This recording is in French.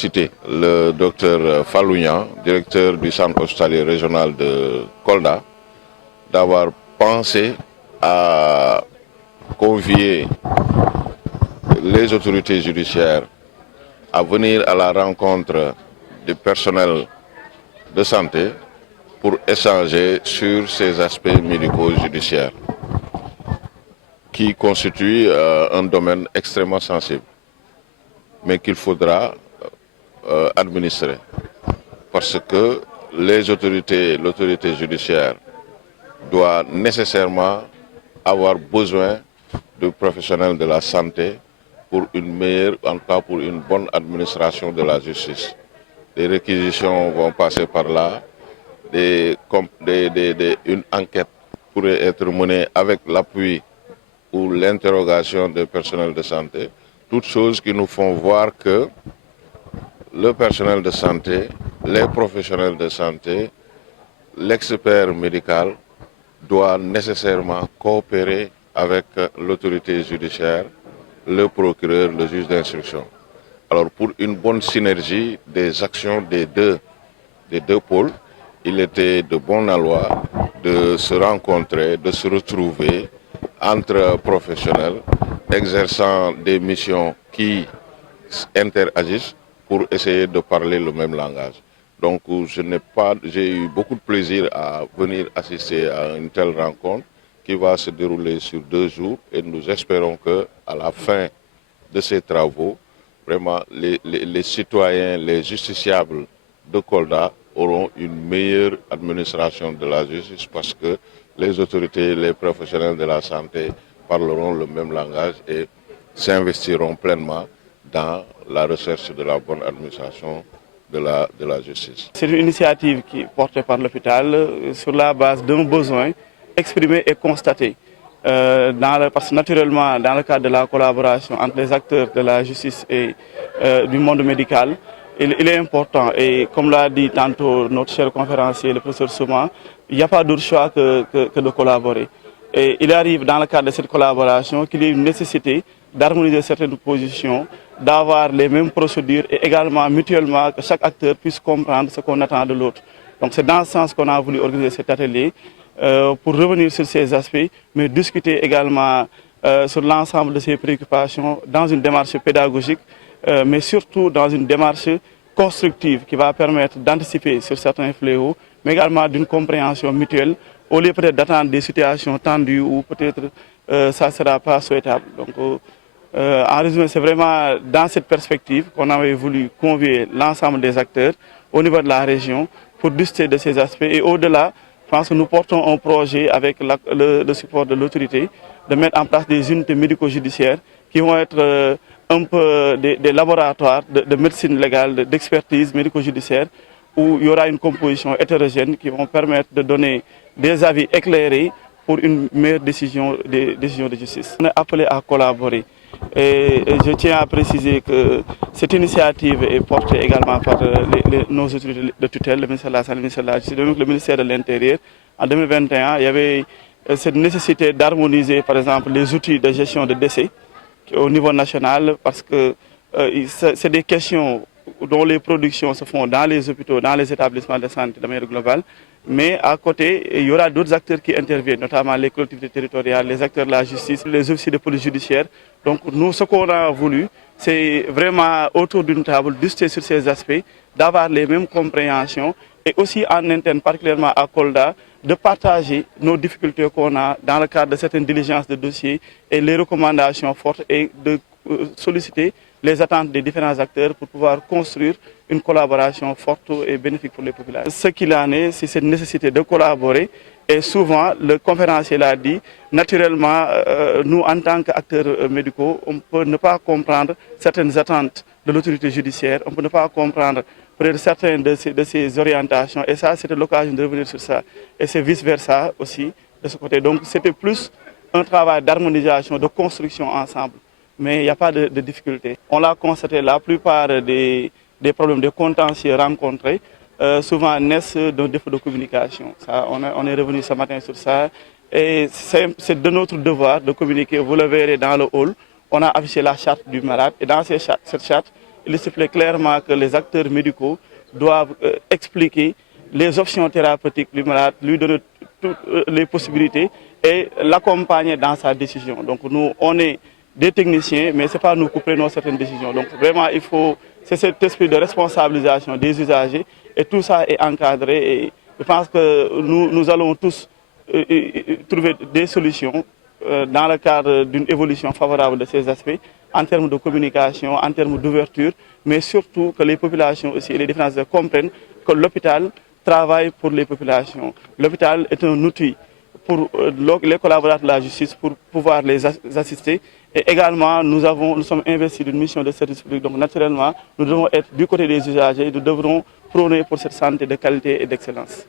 féliciter le docteur Falounia, directeur du centre hospitalier régional de Kolda, d'avoir pensé à convier les autorités judiciaires à venir à la rencontre du personnel de santé pour échanger sur ces aspects médicaux judiciaires qui constituent un domaine extrêmement sensible, mais qu'il faudra administrer parce que l'autorité judiciaire doit nécessairement avoir besoin de professionnels de la santé pour une meilleure, en tout cas pour une bonne administration de la justice. Les réquisitions vont passer par là, une enquête pourrait être menée avec l'appui ou l'interrogation des personnels de santé, toutes choses qui nous font voir que le personnel de santé, les professionnels de santé, l'expert médical doit nécessairement coopérer avec l'autorité judiciaire, le procureur, le juge d'instruction. Alors pour une bonne synergie des actions des deux pôles, il était de bon aloi de se rencontrer, de se retrouver entre professionnels exerçant des missions qui interagissent pour essayer de parler le même langage. Donc j'ai eu beaucoup de plaisir à venir assister à une telle rencontre qui va se dérouler sur 2 jours et nous espérons qu'à la fin de ces travaux, vraiment les citoyens, les justiciables de Kolda auront une meilleure administration de la justice parce que les autorités, les professionnels de la santé parleront le même langage et s'investiront pleinement dans la recherche de la bonne administration de la justice. C'est une initiative qui est portée par l'hôpital sur la base d'un besoin exprimé et constaté. Parce que naturellement, dans le cadre de la collaboration entre les acteurs de la justice et du monde médical, il est important, et comme l'a dit tantôt notre cher conférencier, le professeur Souma, il n'y a pas d'autre choix que de collaborer. Et il arrive dans le cadre de cette collaboration qu'il y ait une nécessité d'harmoniser certaines positions, d'avoir les mêmes procédures et également mutuellement que chaque acteur puisse comprendre ce qu'on attend de l'autre. Donc c'est dans ce sens qu'on a voulu organiser cet atelier pour revenir sur ces aspects, mais discuter également sur l'ensemble de ces préoccupations dans une démarche pédagogique, mais surtout dans une démarche constructive qui va permettre d'anticiper sur certains fléaux, mais également d'une compréhension mutuelle, au lieu peut-être d'attendre des situations tendues où peut-être ça ne sera pas souhaitable. Donc, en résumé, c'est vraiment dans cette perspective qu'on avait voulu convier l'ensemble des acteurs au niveau de la région pour discuter de ces aspects. Et au-delà, je pense que nous portons un projet avec le support de l'autorité de mettre en place des unités médico-judiciaires qui vont être un peu des laboratoires de médecine légale, d'expertise médico-judiciaire, où il y aura une composition hétérogène qui vont permettre de donner des avis éclairés pour une meilleure décision de justice. On est appelé à collaborer. Et je tiens à préciser que cette initiative est portée également par nos autorités de tutelle, le ministère de la Santé, le ministère de la Justice, le ministère de l'Intérieur. En 2021, il y avait cette nécessité d'harmoniser, par exemple, les outils de gestion de décès au niveau national, parce que c'est des questions dont les productions se font dans les hôpitaux, dans les établissements de santé de manière globale. Mais à côté, il y aura d'autres acteurs qui interviennent, notamment les collectivités territoriales, les acteurs de la justice, les officiers de police judiciaire. Donc nous, ce qu'on a voulu, c'est vraiment autour d'une table, discuter sur ces aspects, d'avoir les mêmes compréhensions et aussi en interne, particulièrement à Kolda, de partager nos difficultés qu'on a dans le cadre de certaines diligences de dossiers et les recommandations fortes et de solliciter les attentes des différents acteurs pour pouvoir construire une collaboration forte et bénéfique pour les populations. Ce qu'il en est, c'est cette nécessité de collaborer et souvent, le conférencier l'a dit, naturellement, nous en tant qu'acteurs médicaux, on peut ne pas comprendre certaines attentes de l'autorité judiciaire, on peut ne pas comprendre peut-être certaines de ces orientations et ça, c'était l'occasion de revenir sur ça et c'est vice-versa aussi de ce côté. Donc c'était plus un travail d'harmonisation, de construction ensemble. Mais il n'y a pas de difficulté. On l'a constaté, la plupart des problèmes de contentieux rencontrés souvent naissent d'un défaut de communication. Ça, on est revenu ce matin sur ça. Et c'est de notre devoir de communiquer. Vous le verrez dans le hall, on a affiché la charte du malade. Et dans cette charte, il stipule clairement que les acteurs médicaux doivent expliquer les options thérapeutiques du malade, lui donner toutes les possibilités et l'accompagner dans sa décision. Donc nous, on est des techniciens, mais ce n'est pas nous qui prenons certaines décisions. Donc vraiment, c'est cet esprit de responsabilisation des usagers et tout ça est encadré. Et je pense que nous allons tous trouver des solutions dans le cadre d'une évolution favorable de ces aspects, en termes de communication, en termes d'ouverture, mais surtout que les populations aussi et les différents comprennent que l'hôpital travaille pour les populations. L'hôpital est un outil pour les collaborateurs de la justice pour pouvoir les assister. Et également, nous sommes investis d'une mission de service public. Donc naturellement, nous devons être du côté des usagers et nous devrons prôner pour cette santé de qualité et d'excellence.